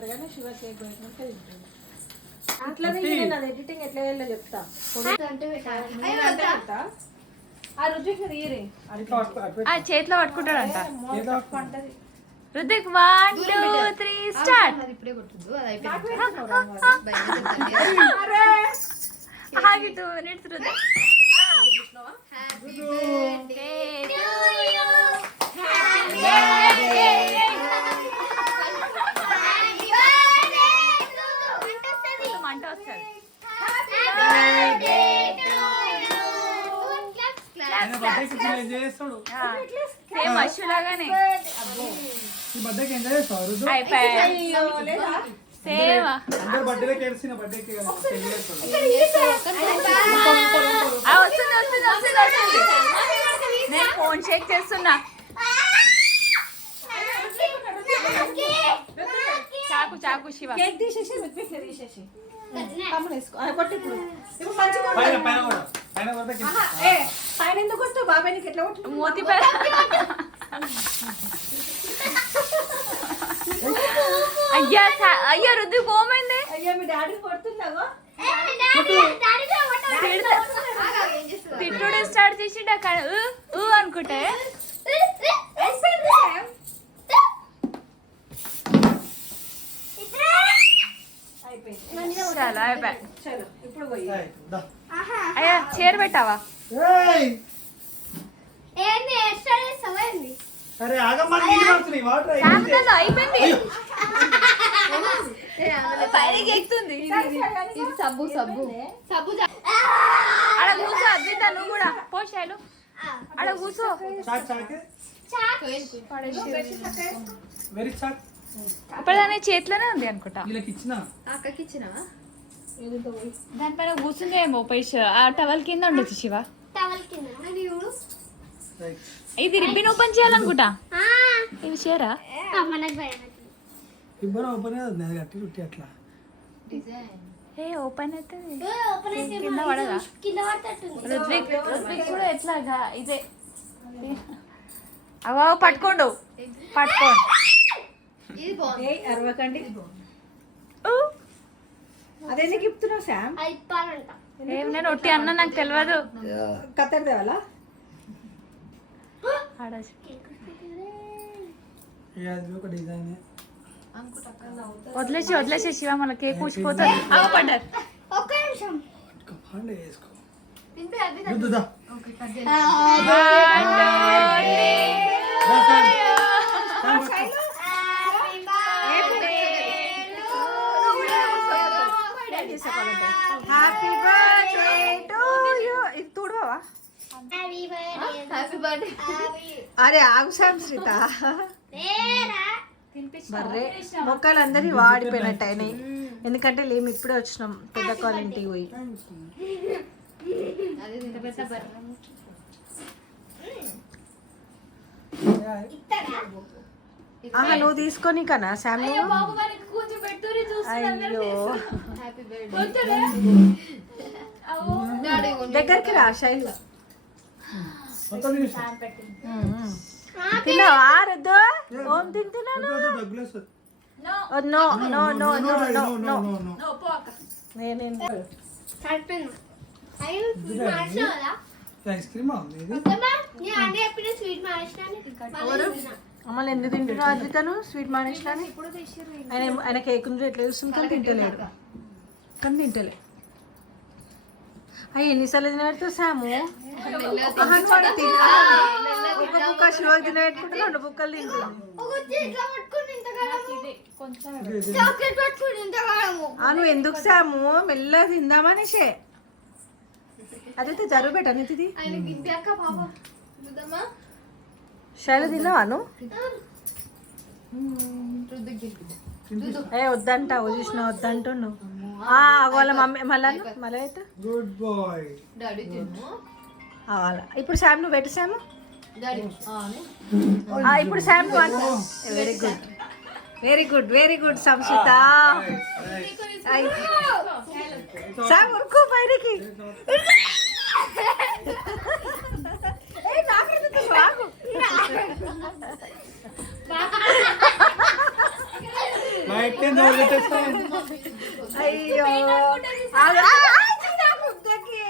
తింటారు కానీ శివ కేక్ పెట్టినట్టే తింటాడు. అట్లనే నేను అది ఎడిటింగ్ ఎట్లా వేయాలో చెప్తా. ఆ రుచికి తీరే చేతిలో పట్టుకుంటాడంట రుతిక్. 1 2 3 స్టార్ట్. ఇప్పుడే కొట్టుద్దు అది అయిపోయింది. ఆగి 2 minutes Ruthik. Happy birthday to you. Happy birthday. మంట వస్తుంది. సేమ్ అశ్వు లాగానే సేమ్. వస్తుంది వస్తుంది వస్తుంది వస్తుంది. నేను ఫోన్ చెక్ చేస్తున్నా. చాకు చాకు శివ. కేక్ తీసేసి రుత్విక్ తీసేసి కమ్మలు వేసుకో. కొట్టి ఇప్పుడు ఇప్పుడు మంచిగా పైన ఎందుకు కొట్టు బాబాయ్ నీకు ఎట్లా కొట్టు మోతి అయ్యా అయ్యా రుద్ది పోమైంది. అయ్యా మీ డాడీ కొడుతుందాగో తిట్టుడే స్టార్ట్ చేసిండు అక్కడ అనుకుంటే. చాలా అయిపోయి. ఇప్పుడు పోయి అయ్యా చీర పెట్టావా? అయిపోయింది. పైకి ఎక్కుతుంది. ఇది సబ్బు సబ్బు సబ్బు. అడ కూర్చో అద్విత, నువ్వు కూడా పోషాలు అడ కూర్చో. ఇప్పుడు దాని చేతిలోనే ఉంది అనుకుంటా. అక్కకి ఇచ్చినావా? దానిపైన కూర్చుందేమో పైస. ఆ టవల్ కింద ఉండొచ్చు శివ. ఇది రిబ్బిన్ ఓపెన్ చేయాలనుకుంటా. ఇవి చేరా ఏ ఓపెన్ అయితే కింద పడదా? రుత్విక్ రుత్విక్ కూడా ఎట్లాగా ఇదే. అవో పట్టుకోండు పట్టుకోండి. ఇది బాగుంది. అరవకండి. అదేందుకు చెప్తున్నావు శామ్? ఏం నేను ఒట్టి అన్న నాకు తెలియదు. కత్తెర తేవాలా? వదిలేసి వదిలేసి శివ మళ్ళీ కేక్ ఊసిపోతుంది. పడ్డారు. ఒక్క నిమిషం హ్యాపీ బర్త్డే టు యు. ఇది తుడవా? Happy birthday. అరే ఆగు శామ్ శ్రీత. బర్రే మొక్కలు అందరి వాడిపోయినట్టు అయినాయి. ఎందుకంటే లేము ఇప్పుడే వచ్చినాం పెద్ద క్వాలిటీ పోయి. ఆహా నువ్వు తీసుకొని కన్నా శామ్. అయ్యో దగ్గరికి రా శైలు. తిన్నావా రద్దు? ఓం తింటున్నాను. No no no no no no. అమ్మలు ఎందుకు తింటున్నావు అద్వితను? స్వీట్ మానేసినాను. ఆయన కేక్ ఉంది ఎట్లా చూస్తుంది కానీ తింటలేడు. కానీ తింటలే. అయ్యి ఎన్నిసార్లు తినబెడతావు సాము? ఒక బుక్క శివ తినబెట్టుకుంటే 2 బుక్కలు తింటుంది. నువ్వు ఎందుకు సాము? మెల్లగా తిందామనేసే. అదైతే జరుగు పెట్ట నీతిది. శైలు తిన్నావా నువ్వు? ఏ వద్దంట చూసిన వద్దంటుండు. వాళ్ళ మమ్మీ మళ్ళీ మళ్ళీ అయితే గుడ్ బాయ్. ఇప్పుడు శామ్ నువ్వు పెట్టు శాము. ఇప్పుడు Sam very good very good very good Samshita. Sam ఉరుకు బయటికి. అయ్యో ముద్దకి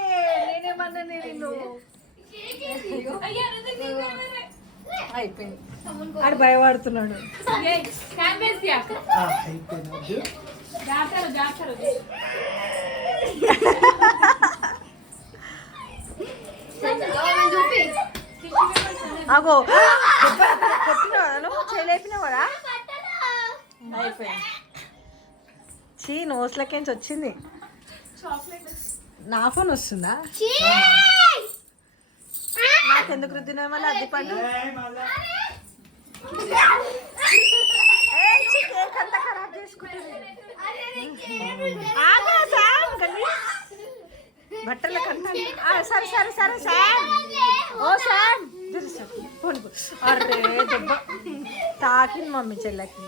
నేనేమన్నా నేను అయిపోయింది ఆడు భయపడుతున్నాడు. అగో కొట్టినావు చేయలేపినావు కదా అయిపోయింది. చీ నోస్లకేంచి వచ్చింది. నా ఫోన్ వస్తుందా? నాకెందుకు రుద్దినా మళ్ళీ అద్దె పండు కేక్ అంతా ఖరాబ్ చేసుకుంటుంది. బట్టల కన్నా సరే సరే సరే సార్ ఓ సార్ అరే దెబ్బ తాకింది మమ్మీ చెల్లకి.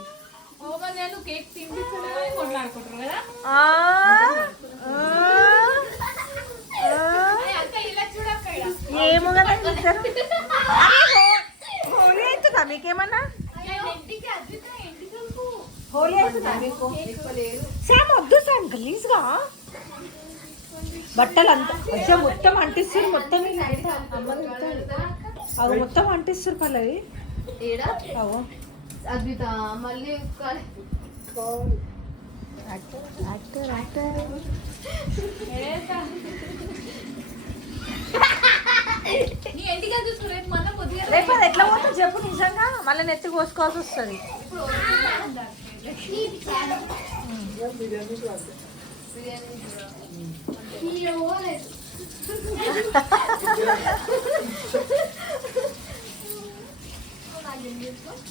ఏమో కదా హోలీ అవుతుందా మీకేమన్నా? హోలీ అవుతుందా మీకు? సామ్ వద్దు సామ్ గలీజ్గా బట్టలు అంతా అచ్చా మొత్తం అంటిస్తారు. మొత్తం అవి మొత్తం అంటిస్తారు పల్లవి. అవు అద్భుత మళ్ళీ యాక్టర్ యాక్టర్ రేపు అది ఎట్లా పోతుంది చెప్పు నిజంగా. మళ్ళీ నెత్తి కోసుకోవాల్సి వస్తుంది.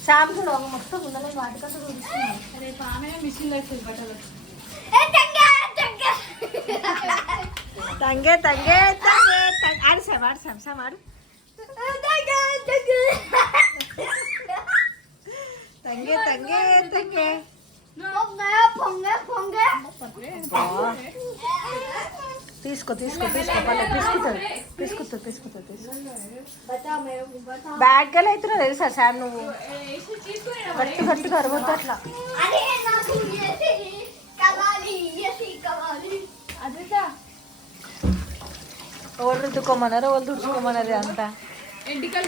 షాంపూ మొత్తం ఉండాలి వాటికంతా తంగే తంగే ఆడు సామ్ ఆడు సామ్ సామ్ ఆడు తంగే తంగే తంగే తీసుకో తీసుకో తీసుకో పల్లె తీసుకుంటుంది తీసుకుంటుంది తీసుకుంటుంది తీసుకో. బ్యాడ్ గల్ అవుతున్నావు తెలుసా సార్ నువ్వు. గట్టి గట్టిగా అరవద్దు అట్లా. ఎవరు రుద్దుకోమన్నారు ఎవరు తుడుచుకోమన్నారు అంతా. ఇంటికి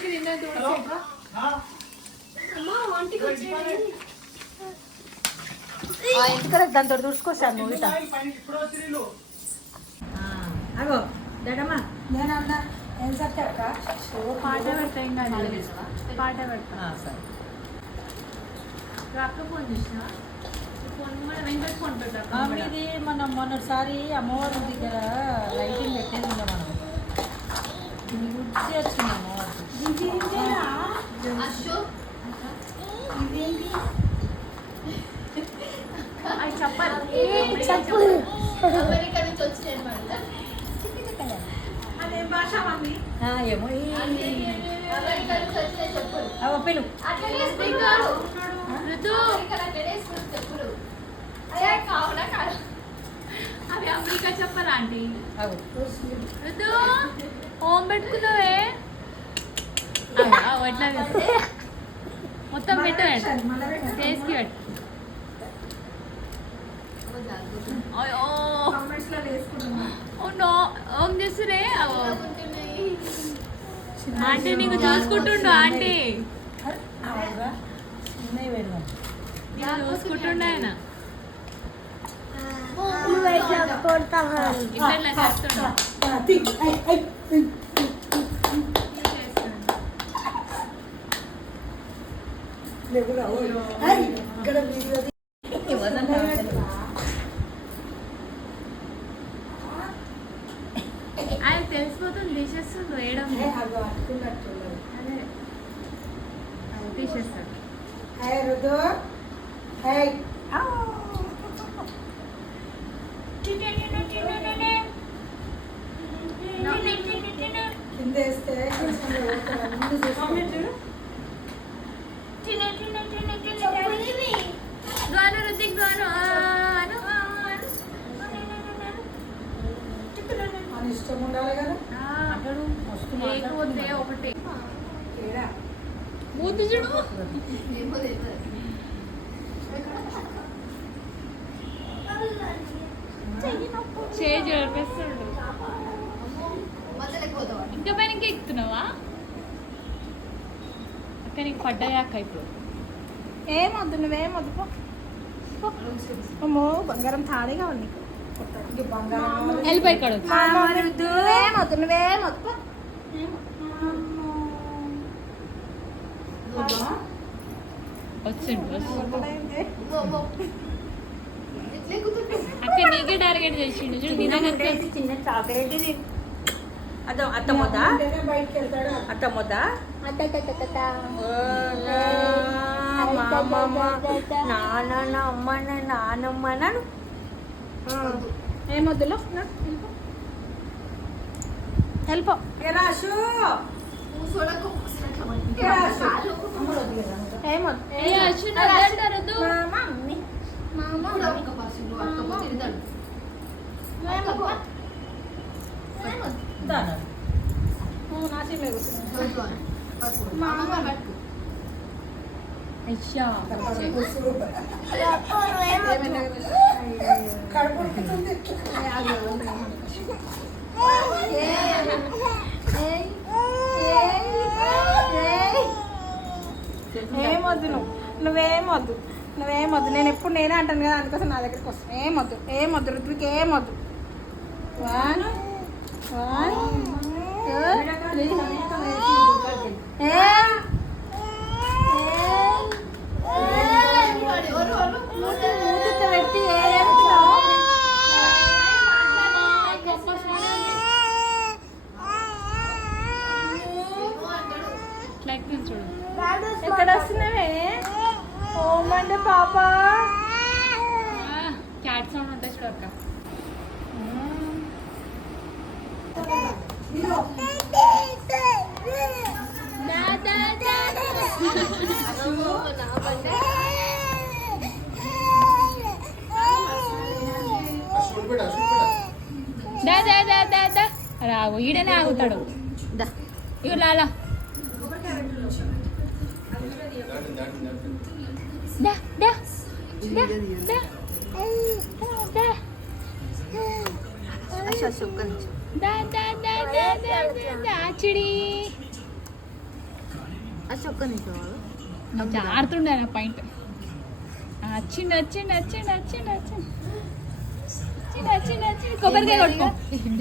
దాంతో తుడుచుకోసాను నువ్వు ఇట. అగో డాడమ్మా నేనన్నా ఏం చెప్తా పాట పెడతా ఇంకా పాట పెడతా. సరే అక్క ఫోన్ చేసిన ఇది మనం మొన్నటిసారి అమ్మవారి దగ్గర లైటింగ్ పెట్టేది ఉందా మనం గుర్తి వచ్చింది అమ్మవారికి. చెప్పాలి అదేం భాష మమ్మీ ఏమో పిలు అవి అమెరికా చెప్పరా ఆంటీ? ఋతు హోమ్ పెట్టుకున్నావే ఎట్లా మొత్తం పెట్టు టేస్ట్కి పెట్టు. ఓం చేస్తురే ఆంటీ నీకు చూసుకుంటుండు ఆంటీ చూసుకుంటుండే ఆయన ఇట్లా చేస్తుండు. ఆయన తెలిసిపోతుంది తీసేస్తుండు వేయడం. అదే తీసేస్తాడు. ఇష్టం ఉండాలి కదా లేకపోతే ఒకటి మూతి చూడు చేయి చూపిస్తుండు. మధ్యలోకి పోతావా? ఇంకా పైన ఇంకా ఎక్కుతున్నావా అక్క? నీకు పడ్డాయాక ఇప్పుడు ఏమొద్దు, నువ్వేమొద్దు పో. అమ్మో బంగారం తాడే కావాలి నీకు. వెళ్ళిపోయి ఇక్కడ నువ్వేమొద్దు, నువ్వేమొద్దు పో. వచ్చిండు. పో, పో. ఎట్లా ఎక్కుతుంటే? అక్క నీకే టార్గెట్ చేసిండు చూడు. తినగలుగుతా చిన్న చాక్లెట్ ఇది. అత్త మొద్ద, అత్త మొద్ద, నానమ్మ నాను. ఏమొద్దులో వెళ్ళిపో. కూర్చోడకు, ఒకసారి అట్లా పట్టుకో. ఏమొద్దు. ఏ అశ్విన్ వద్దంటారు వద్దు. కూడా ఒక్క పర్సెంట్ పట్టుకోపోతే తిడతాడు. పట్టుకో. పట్టుకో. పట్టుకో. అమ్మమ్మ పట్టుకో. అయ్యా ఏమొద్దు, నువ్వేమొద్దు, నువ్వేమొద్దు. నేను ఎప్పుడు నేనే అంటాను కదా, అందుకోసం నా దగ్గరికి వస్తాను. ఏమొద్దు, ఏమొద్దు ఋత్విక్, ఏమొద్దు. 1 2 3 పెట్టి చూడు. ఎక్కడ వస్తున్నావే? ఓమంటే పాప. క్యాట్ సౌండ్ ఉంటుంది చూడు అక్క. రావు ఈడనే ఆగుతాడు. ఇవి లాలా జారుతుండే నా పాయింట్. వచ్చిండు వచ్చిండు వచ్చిండు వచ్చిండు వచ్చిండు వచ్చిండు వచ్చిండు వచ్చిండు. కొబ్బరికాయ కొట్టుకో,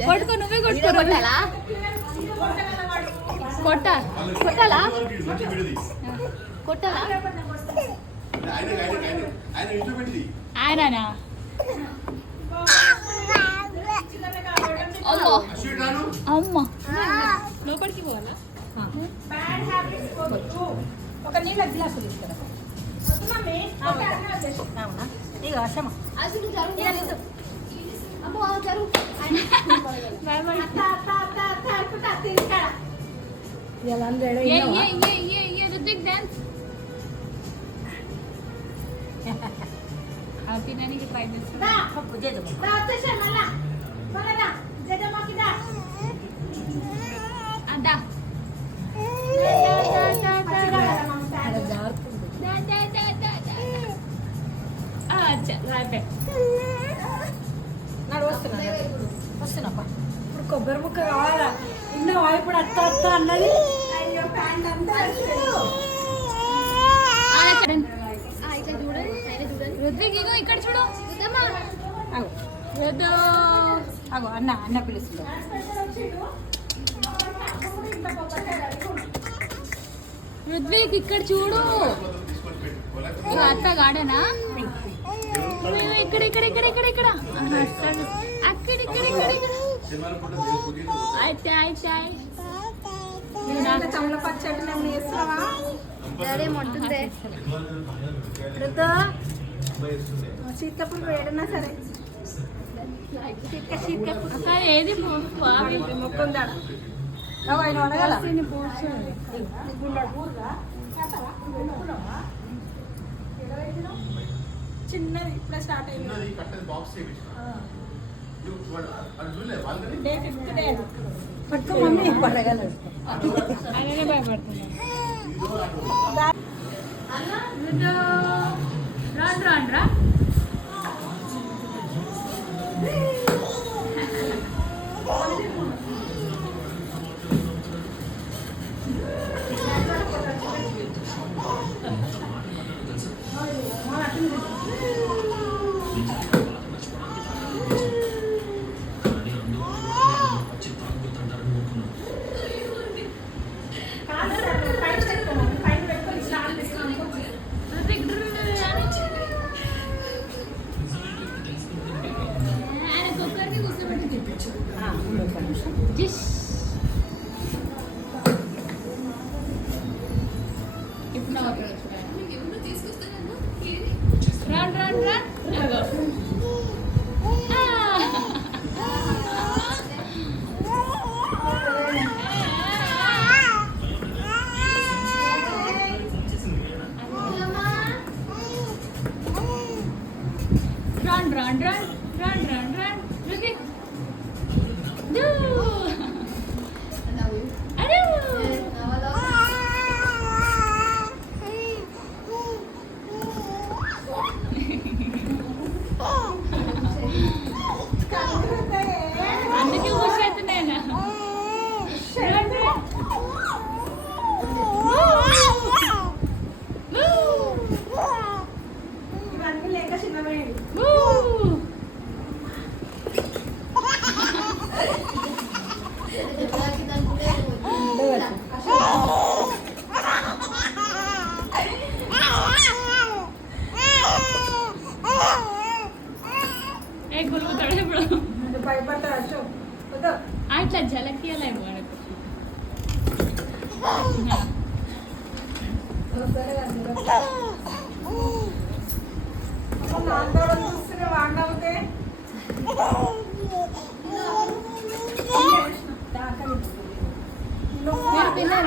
కొట్టుకో, నువ్వే కొట్టుకో. కొట్టాలా? కొట్టా కొట్టాలా? కొట్టాలా? ఆయననా? అమ్మ లోపలికి పోవాలా? ఒక నీళ్ళ గ్లాసు తీసుకురా. ఇక అసమ అసలు జరుగు. అమ్మో జరుగు. తినడానికి ట్రై చేస్తా. వస్తున్నా ఇప్పుడు కొబ్బరి ముక్క కావాలా? ఇన్నావా ఇప్పుడు అత్త అత్త అన్నది? అయ్యో ప్యాంట్ అంతా రుద్విక్ ఇగో ఇక్కడ చూడు. అగో అన్న అన్న పిలుస్తుంది. రుద్విక్ ఇక్కడ చూడు. ఇగో అత్త గాడనా? ఇక్కడ ఇక్కడ ఇక్కడ ఇక్కడ ఇక్కడ అక్కడ ఇక్కడ ఇక్కడ ఇక్కడ. అయితే అయితే తమల పచ్చడి నేను వేస్తావా? సీతప్పుడు వేడన్నా సరే. అక్క ఏది మొక్కుందా? ఆయన అడగల చిన్నది ఇప్పుడే స్టార్ట్ అయింది. డే 5th డే పట్టుకో మమ్మీ. పడగలడు ఆయననే భయపడుతున్నా. రాండ్రా ఇప్పుడు నా రన్ రన్ రన్ అగో run run run run run run Ruby do అందుకే వచ్చేస్తున్నాయన ఇవన్నీ లేక చిన్నవేయండి ఏ గులుగుతాడు ఇప్పుడు భయపడతాడు అశోక్ వద్దు. అట్లా జలకియాలి మనకు వస్తాడు కదా. అమ్మ, నాన్నగారు చూస్తూనే వాడినవుతే మీరు తిన్నారా?